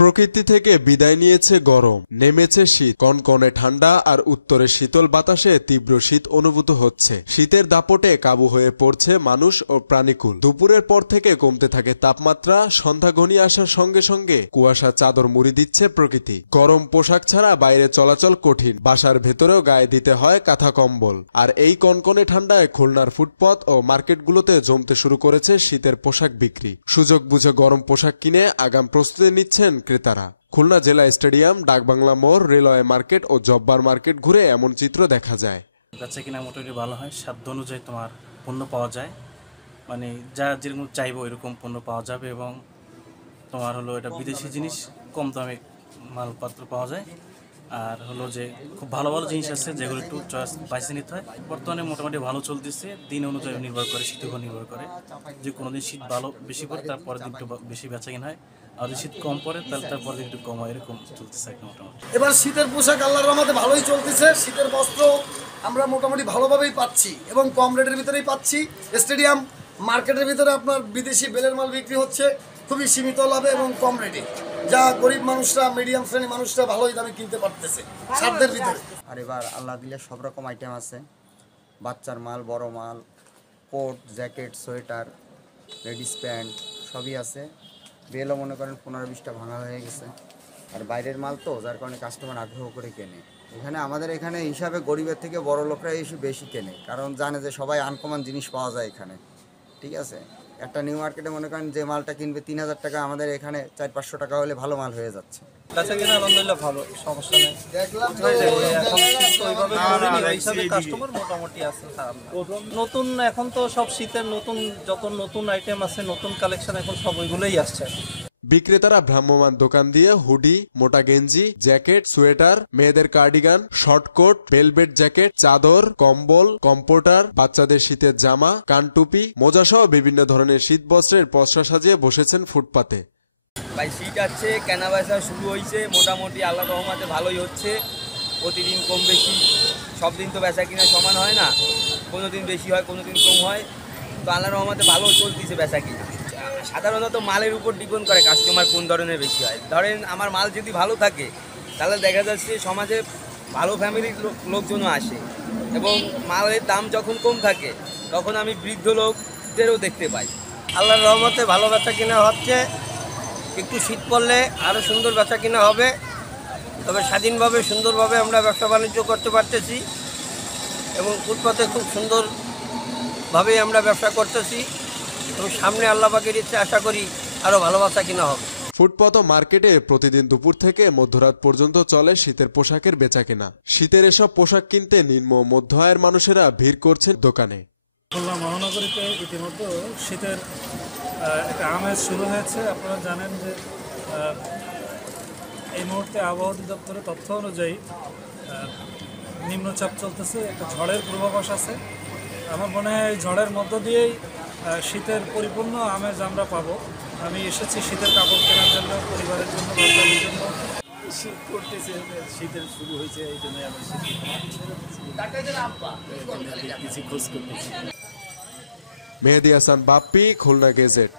প্রকৃতি থেকে বিদায় নিয়েছে গরম, নেমেছে শীত, কনকনে ঠান্ডা আর উত্তরে শীতল বাতাসে তীব্র শীত অনুভূত হচ্ছে। শীতের দাপটে কাবু হয়ে পড়ছে মানুষ ও প্রাণীকুল। দুপুরের পর থেকে কমতে থাকে তাপমাত্রা, সন্ধ্যা ঘনিয়ে আসার সঙ্গে সঙ্গে কুয়াশা চাদর মুড়ি দিচ্ছে প্রকৃতি। গরম পোশাক ছাড়া বাইরে চলাচল কঠিন, বাসার ভেতরেও গায়ে দিতে হয় কাঁথা কম্বল। আর এই কনকনে ঠান্ডায় খুলনার ফুটপাত ও মার্কেটগুলোতে জমতে শুরু করেছে শীতের পোশাক বিক্রি। সুযোগ বুঝে গরম পোশাক কিনে আগাম প্রস্তুতি নিচ্ছেন ক্রেতারা। খুলনা জেলা স্টেডিয়াম, ডাকবাংলা মোড়, রেলওয়ে মার্কেট ও জব্বার মার্কেট ঘুরে এমন চিত্র দেখা যায়। বেচা কিনা মোটামুটি ভালো হয়, সাধ্য অনুযায়ী তোমার পণ্য পাওয়া যায়, মানে যা যেরকম চাইবো এরকম পণ্য পাওয়া যাবে। এবং তোমার হলো এটা বিদেশি জিনিস, কম দামে মালপত্র পাওয়া যায়। আর হলো যে খুব ভালো ভালো জিনিস আছে যেগুলো একটু চয়েস বাইসে নিতে হয়। বর্তমানে মোটামুটি ভালো চলতেছে, দিন অনুযায়ী নির্ভর করে, শীতের উপর নির্ভর করে। যে কোনো দিন শীত ভালো বেশি পড়ে তারপরের দিন একটু বেশি বেচা কিনা হয়, আর যদি শীত কম পড়ে তাহলে তারপরের দিন একটু কম হয়, এরকম চলতেছে মোটামুটি। এবার শীতের পোশাক আল্লাহর রহমতে ভালোই চলতেছে। শীতের বস্ত্র আমরা মোটামুটি ভালোভাবেই পাচ্ছি এবং কম রেটের ভিতরেই পাচ্ছি। স্টেডিয়াম মার্কেটের ভিতরে আপনার বিদেশি বেলের মাল বিক্রি হচ্ছে খুবই সীমিত লাভে এবং কম রেটে, যা গরিব মানুষরা, মিডিয়াম শ্রেণীর মানুষরা ভালোই দামে কিনতে পারতেছে সাধ্যের ভিতরে। আর এবার আল্লাহ দিলে সব রকম আইটেম আছে, বাচ্চার মাল, বড় মাল, coat, jacket, sweater, ladies pant সবই আছে। বেলও মনে করেন 15-20টা ভাঙা হয়ে গেছে। আর বাইরের মাল তো, যার কারণে কাস্টমার আগ্রহ করে কেনে। আমাদের এখানে হিসাবে গরিবের থেকে বড় লোকরা এসে বেশি কেনে, কারণ জানে যে সবাই আনকমন জিনিস পাওয়া যায় এখানে। ঠিক আছে, একটা নিউ মার্কেটে মনে করেন যে মালটা কিনবে 3000 টাকা, আমাদের এখানে 400-500 টাকা হলে ভালো মাল হয়ে যাচ্ছে। বেচা কিনা আলহামদুলিল্লাহ ভালো, সমস্যা নেই। দেখলাম কাস্টমার মোটামুটি আছে। নতুন এখন তো সব শীতের নতুন যত নতুন আইটেম আছে, নতুন কালেকশন এখন সব ওইগুলোই আসছে। বিক্রেতারা ভ্রাম্যমাণ দোকান দিয়ে হুডি, মোটা গেঞ্জি, জ্যাকেট, সোয়েটার, মেয়েদের কার্ডিগান, শর্টকোট, ভেলভেট জ্যাকেট, চাদর, কম্বল, কম্পোটার, বাচ্চাদের শীতের জামা, কানটুপি, মোজা সহ বিভিন্ন ধরনের শীত বস্ত্রের পসরা সাজিয়ে বসেছেন ফুটপাতে। ভাই শীত আছে, কেনা বেচা শুরু হয়েছে, মোটামুটি আল্লাহর রহমতে ভালোই হচ্ছে। প্রতিদিন কম বেশি, সব দিন তো বেচা কিনা সমান হয় না, কোনো দিন বেশি হয়, কোনো দিন কম হয়। তো আল্লাহর রহমতে ভালো চলতেছে বেচা কিনা। সাধারণত মালের উপর ডিপেন্ড করে কাস্টমার কোন ধরনের বেশি হয়। ধরেন আমার মাল যদি ভালো থাকে তাহলে দেখা যাচ্ছে সমাজে ভালো ফ্যামিলির লোকজনও আসে, এবং মালের দাম যখন কম থাকে তখন আমি বৃদ্ধ লোকদেরও দেখতে পাই। আল্লাহর রহমতে ভালো বেচা কিনা হচ্ছে। একটু শীত পড়লে আরও সুন্দর বেচা কিনা হবে, তবে স্বাধীনভাবে সুন্দরভাবে আমরা ব্যবসা বাণিজ্য করতে পারতেছি এবং ফুটপাতে খুব সুন্দরভাবেই আমরা ব্যবসা করতেছি এবং সামনে আল্লাহ পাকের ইচ্ছে আশা করি আরও ভালো বেচা কিনা হবে। ফুটপাত ও মার্কেটে প্রতিদিন দুপুর থেকে মধ্যরাত পর্যন্ত চলে শীতের পোশাকের বেচাকেনা। শীতের এসব পোশাক কিনতে নিম্ন ও মধ্য আয়ের মানুষেরা ভিড় করছেন দোকানে। খুলনা মহানগরীতে ইতিমধ্যে শীতের একটা আমেজ শুরু হয়েছে। আপনারা জানেন যে এই মুহূর্তে আবহাওয়া অধিদপ্তরের তথ্য অনুযায়ী নিম্নচাপ চলতেছে, একটা ঝড়ের পূর্বাভাস আছে। আমার মনে হয় এই ঝড়ের মধ্য দিয়েই শীতের পরিপূর্ণ আমেজ আমরা পাবো। আমি এসেছি শীতের কাপড় কেনার জন্য, পরিবারের জন্য, বাচ্চাদের জন্য। শীত করতেছে, শীতের শুরু হয়েছে, এই জন্যই আমি কিছু খোঁজ করতেছি। মেহেদী হাসান বাপ্পি, খুলনা গেজেট।